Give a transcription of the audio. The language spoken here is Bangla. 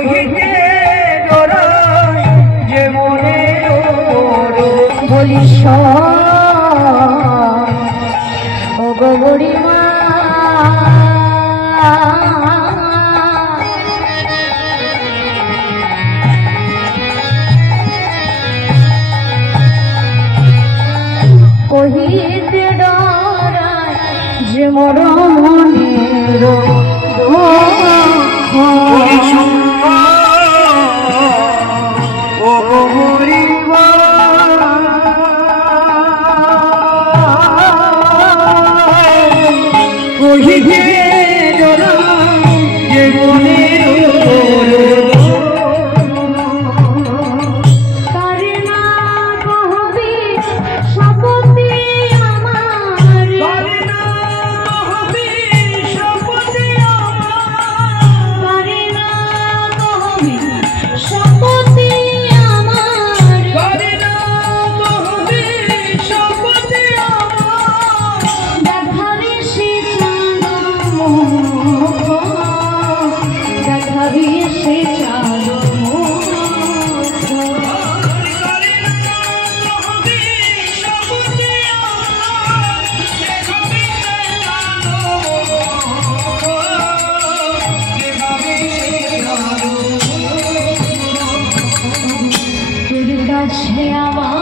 কহিতে ডরাই যে মনে বলি ও গো বুড়িমা কহিতে ডরাই যে মোর মনের কহিতে ডরাই যে মনের কাছে আমার